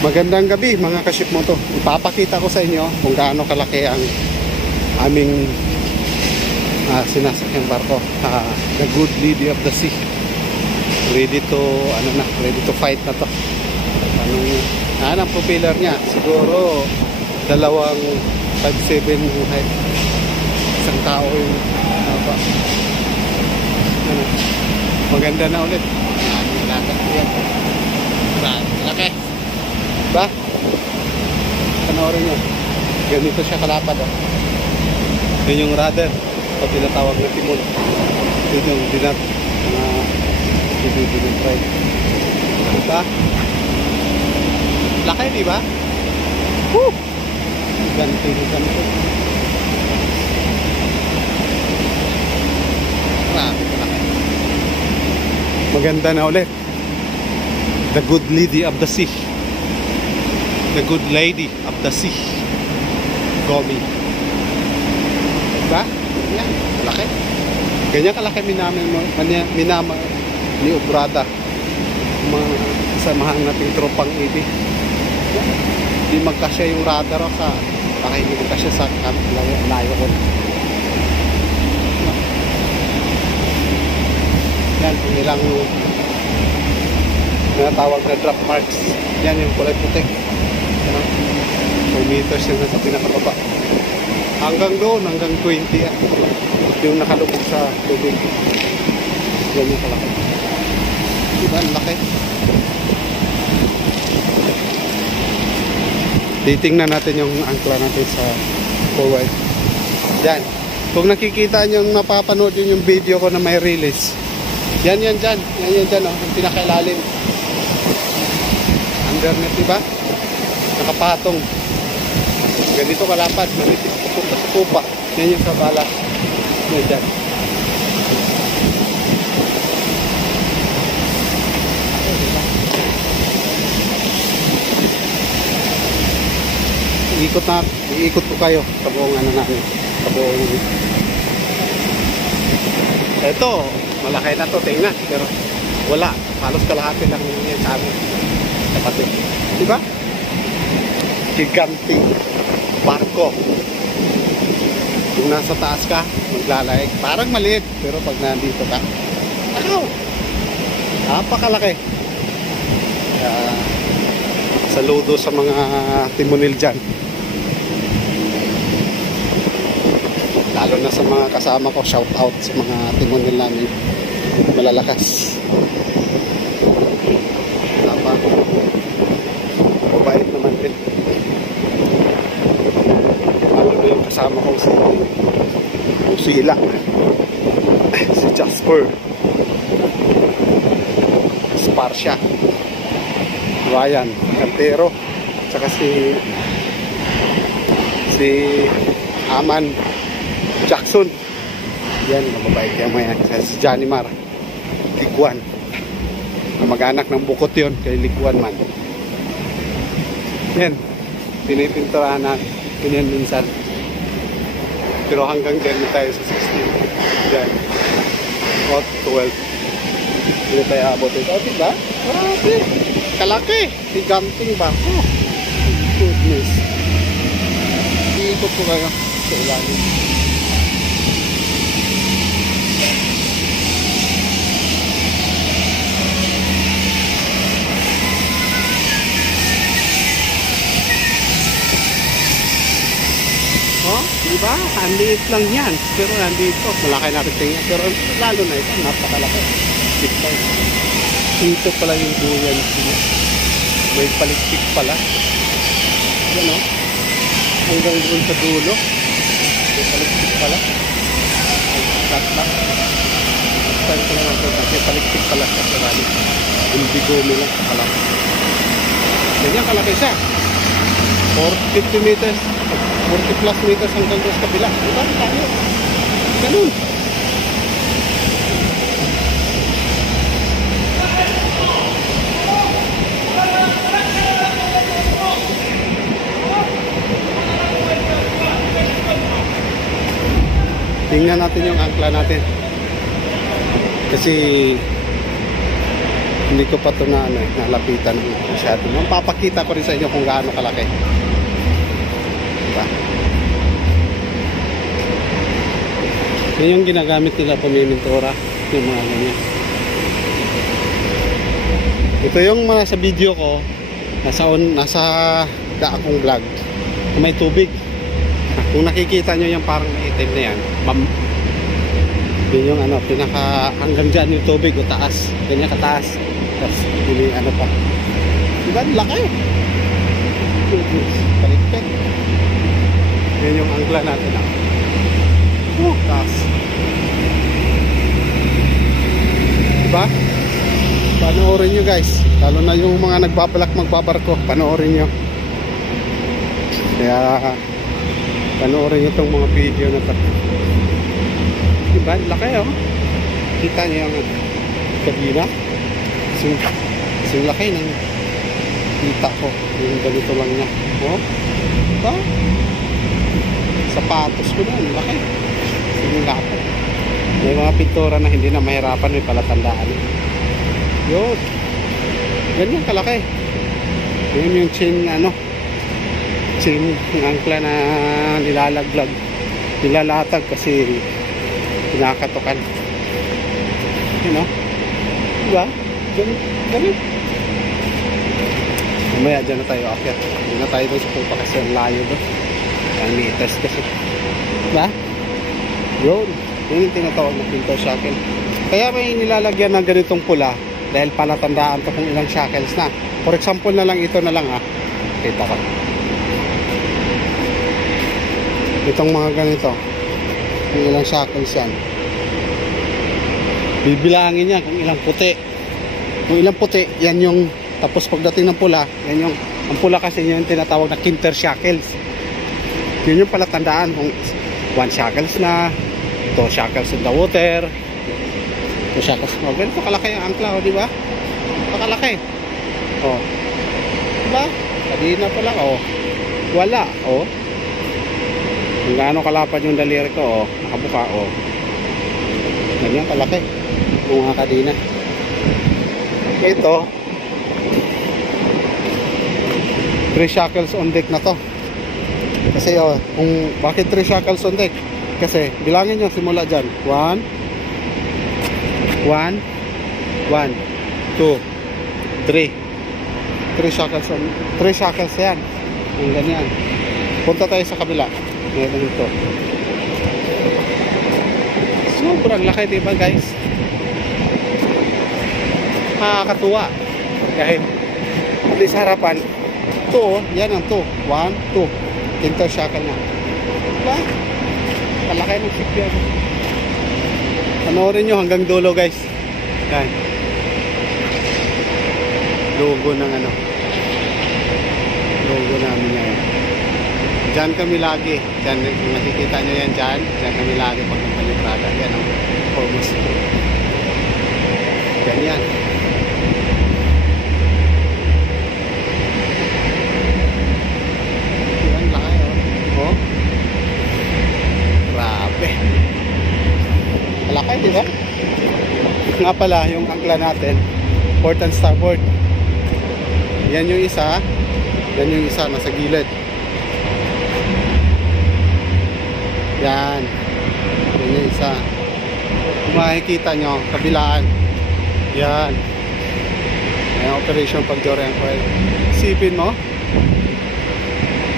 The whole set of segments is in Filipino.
Magandang gabi mga ka-ship moto. Ipapakita ko sa inyo kung gaano kalaki ang aming sinasakyang barko. The Good Lady of the Sea. Ready to fight na to. Ang propeller niya siguro 2.57 height. Isang tao yung maganda na ulit. Laki. Ba? Panoorin nyo. Ganito siya kalapad. Yun yung rudder. O tinatawag na timon. Yun yung dinat. Try. Diba? Laki, diba? Woo! Ganito. Grabe ko laki. Maganda na ulit. The Good Lady of the Sea. The Good Lady of the Sea. Gomi. Diba? Yan. Malaki. Ganyan kalaki minama ni Obrada. Mga samahan nating tropang ibig. Hindi magkasya yung radar sa hindi magkasya sa layo ko. Yan. Kung ilang natawag na drop marks. Yan yung kulay puti. 2 meters yung nasa pinakababa. Hanggang doon, hanggang 20 yung nakalubog sa tubig. Ganyan kalaki. Diba? Ang laki. Titingnan natin yung angkla natin sa forward. Yan. Kung nakikita nyo, napapanood yun yung video ko na may release. Yan dyan. Yan dyan, yung pinakailalim. Underneath, diba? Nakapatong. Ganito kalapad. Pupunta sa pupa. Yan yung sa bala. Yan dyan. Iikot ko kayo sa buong namin. Sa buong eto, malaki na to, tingnan. Pero wala. Halos kalahati lang yan sa amin. Kapatid. Diba? Giganting barko. Kung nasa taas ka, maglalaig. Parang maliit. Pero pag nandito ka, akaw! Napakalaki. Saludo sa mga timonil dyan. Lalo na sa mga kasama ko, shout out sa mga timonil namin. Malalakas. Mabait naman din. Lalo na yung kasama ko si Sila, si Jasper, Sparsha, Ryan Cantero, saka si Aman Jackson. Yan, mababait yan mga yan. Si Johnny Mar Liguan, mag-anak ng bukot yun kay Liguan man. Yan, pinipinturahan natin yan minsan. Pero hanggang dyan tayo sa 16. Yan. O 12. Hindi tayo abot ito. O diba? Grabe. Kalaki. Giganting barko. Goodness. Iikot ko kayo sa ilalim. Diba? Handiit lang yan. Pero nandito, malaki natin tingnan. Pero lalo na ito, napakalaki. Dito pala yung buyan siya. May palikpik pala. Yan o. Hanggang doon sa dulo. May palikpik pala. Tatlak. Saan ko naman ito. May palikpik pala sa sarali. Indigo nila pala. Ganyan kalaki siya. 50 meters. 40 plus meters hanggang doon sa kabila. Diba? Tayo. Ganun. Tingnan natin yung angkla natin. Kasi Hindi ko pa ito na nalapitan masyado. Papakita ko rin sa inyo kung gaano kalaki. Diba? Yan yung ginagamit nila pumimintura, yung mga ganyan. Ito yung mga sa video ko, nasa akong vlog, may tubig. Kung nakikita nyo yung parang itim na yan, yun yung ano, pinaka hanggang dyan yung tubig o taas, ganyan kataas. Tapos hindi ano pa, diba laki, palikpit. Yun yung angla natin ah. Taas, diba? Panoorin nyo guys, lalo na yung mga nagbabalak magbabarko, panoorin nyo. Kaya panoorin nyo itong mga video na ito. Diba? Laki oh. Kita nyo yung kabina. Yung laki ng kita ko. Yung ganito lang niya. Oh. Diba? Sapatos ko na. Laki. Yung laki. May mga pintura na hindi na mahirapan. May palatandaan. Yun. Ganyan kalaki. Yun yung chain ano. Chain ng angkla na nilalaglag. Nilalatag kasi pinakatukan. You know? Diba? Ganun. Mamaya dyan na tayo akit. Hindi na tayo doon sa pupa kasi ang layo doon. Ang meters kasi. Diba? Yun. Yun yung tinatawag na pinto shackle. Kaya may nilalagyan ng ganitong pula dahil palatandaan to kung ilang shackles na. For example na lang, ito na lang ha. Kita ko. Itong mga ganito. Kung ilang shackles yan. Bibilangin niya kung ilang puti. Kung ilang puti, yan yung, tapos pagdating ng pula, yan yung, ang pula kasi yun yung tinatawag na kinter shackles. Yun yung palatandaan kung 1 shackles na, 2 shackles in the water, 2 shackles. Oh, ganito kalaki ang angkla, oh, di ba? Pakalaki. Oh. Diba? Kanina pa lang, oh. Wala, oh. Kung gaano kalapad yung daliri ko, oh. Nakabuka, oh. Ganyan kalaki. Yung mga kadina. Ito 3 shackles on deck na to. Kasi oh, kung bakit 3 shackles on deck? Kasi bilangin nyo simula dyan 1 2 3 3 shackles yan. Yung ganyan. Punta tayo sa kabila. Meron ito. Sobrang laki, diba guys? Nakakatuwa. Dahil hindi sa harapan. Ito, yan ang 2. 1, 2. Kinter shackle na. Diba? Kalaki ng ship yan. Panoorin nyo hanggang dulo guys. Yan. Logo ng ano. Logo namin yan. Diyan kami lagi. Diyan, kung nakikita nyo yan dyan, diyan kami lagi pag nagpalibrada. Yan ang almost. Ganyan. Yan laki oh. Oh. Grabe. Malaki, di ba? Nga pala, yung angkla natin, port and starboard. Yan yung isa. Yan yung isa, nasa gilid. Yan. Yan yung isa. Kung makikita nyo, kabilaan. Yan. Yan operation pag-Dorian coil. Isipin mo,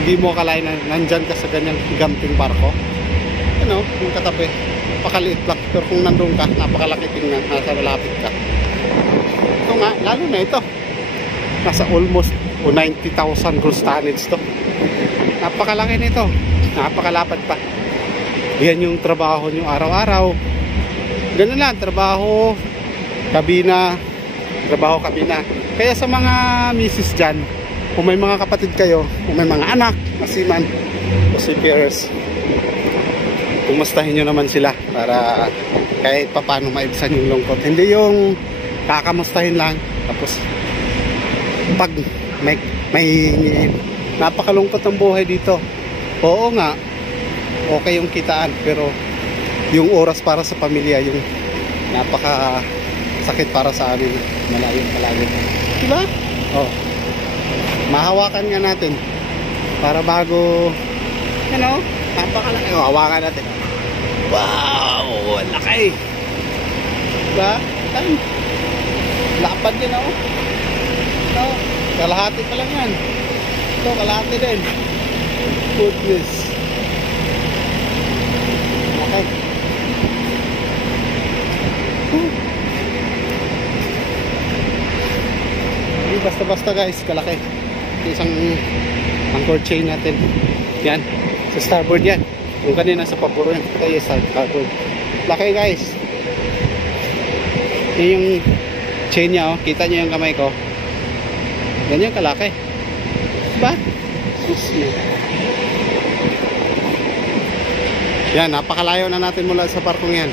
hindi mo akalain na nandyan ka sa ganyang gamping barko. Ano, yung katabi. Napakaliit lang. Pero kung nandun ka, napakalaki tingnan. Nasa malapit ka. Ito nga, lalo na ito. Nasa almost 90,000 gross tonnage to. Napakalaki nito. Napakalapad pa. Yan yung trabaho nyo araw-araw. Ganun lang, trabaho, kabina, trabaho, kabina. Kaya sa mga misis dyan, kung may mga kapatid kayo, kung may mga anak, masiman, o seafarers, kumustahin nyo naman sila para kahit paano maibsan yung lungkot. Hindi yung kakamustahin lang, tapos pag may napakalungkot ng buhay dito. Oo nga, okay yung kitaan, pero yung oras para sa pamilya yung napaka sakit para sa amin. Malayo palagi. Diba? Oh. Mahawakan nga natin. Para bago, you know, napakalaki. Oh, hawakan natin. Wow! Laki! Diba? Lapad yan ako. Ito, kalahati pa lang yan. Ito, kalahati din. Goodness. Okay. Hindi basta-basta guys, kalaki. Isang anchor chain natin. Yan. Sa starboard yan. Yung kanina sa papuro yan. Kaya sa starboard. Laki guys. Yan yung chain niya, oh. Kita niyo yung kamay ko. Ganyan kalaki. Diba? Susi. Yan, napakalayo na natin mula sa barkong yan.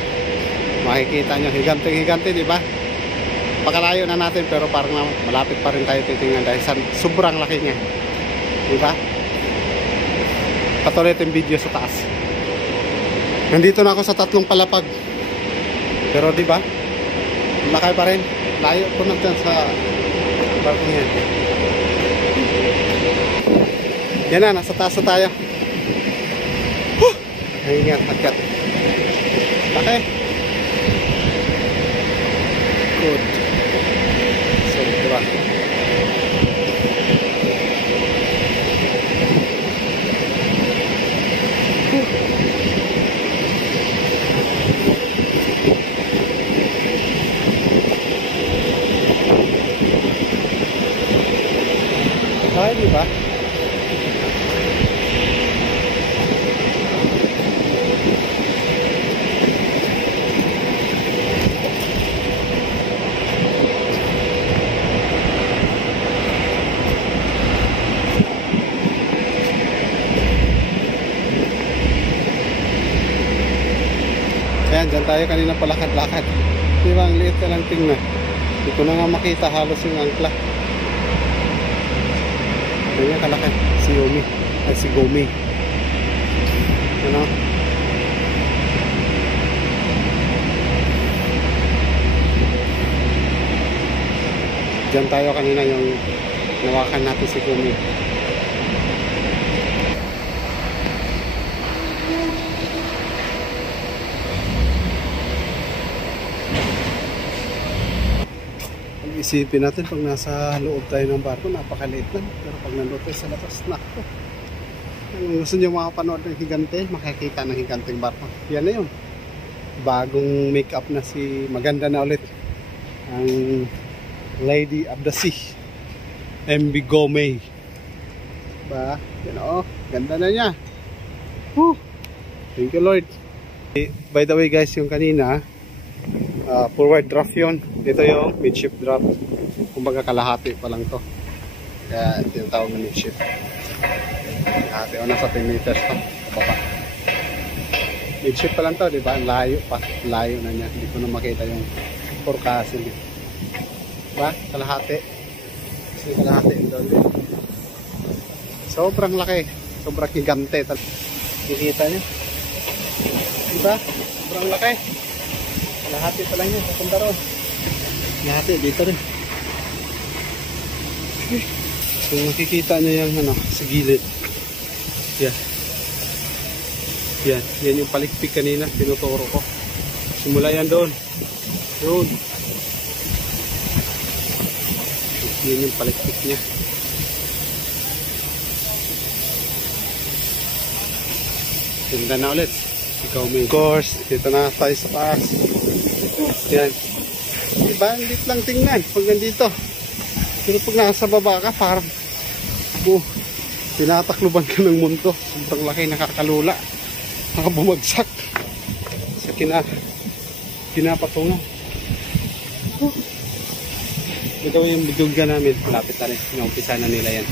Makikita nyo, higante-higante, diba? Napakalayo na natin pero parang malapit pa rin tayo titingnan dahil sobrang laki niya. Diba? Patuloy yung video sa taas. Nandito na ako sa 3 palapag. Pero diba? Lakay pa rin. Layo po natin sa barkong yan. Yan na, nasa taas na tayo. Ayan, agad. Okay. Good. So, diba? Okay, diba? Ayan, dyan tayo kanina palakad-lakad. Diba, ang liit ka lang tingnan. Hindi ko na nga makita halos yung angkla. Ganyan kalaki. Si Yomi. Ay, si Gomi. Ano? Dyan tayo kanina yung nawakan natin si Gomi. Isipin natin pag nasa loob tayo ng barko, napakaliit lang. Pero pag nandun tayo sa labas, nako. Kung gusto nyo makapanood ng higante, makikita ng higanteng barko. Yan na yun. Bagong make-up na si, maganda na ulit, ang Lady of the Sea, MV Gomez. Diba? Yan o, ganda na niya. Whew. Thank you Lord. By the way guys, yung kanina, forward draft yun. Dito yung midship draft. Kumbaga kalahati pa lang to. Kaya ito yung tawag na midship. Kalahati o nasa 10 meters to. Baba. Midship pa lang to, diba? Layo pa. Layo na niya. Hindi ko na makita yung forecasting. Diba? Kalahati. Kasi kalahati yung doon din. Sobrang laki. Sobrang gigante. Kikita nyo. Diba? Sobrang laki. Kalahati pa lang yun. Papunta ron. Kalahati. Dito rin. So makikita nyo yung ano, sa gilid. Yan. Yan. Yan yung palikpik kanina. Tinuturo ko. Simula yan doon. Doon. Yan yung palikpik niya. Ganda na ulit. Ikaw may. Of course, dito na tayo sa taas. Yan. Diba? Hindi lang tingnan pag nandito. Pero pag nasa baba ka, parang tinatakluban ka ng mundo. Sobrang laki, nakakalula. Nakabumagsak sa pinapatungan. Ito yung bidugga namin. Malapit na rin. Naumpisa na nila yan.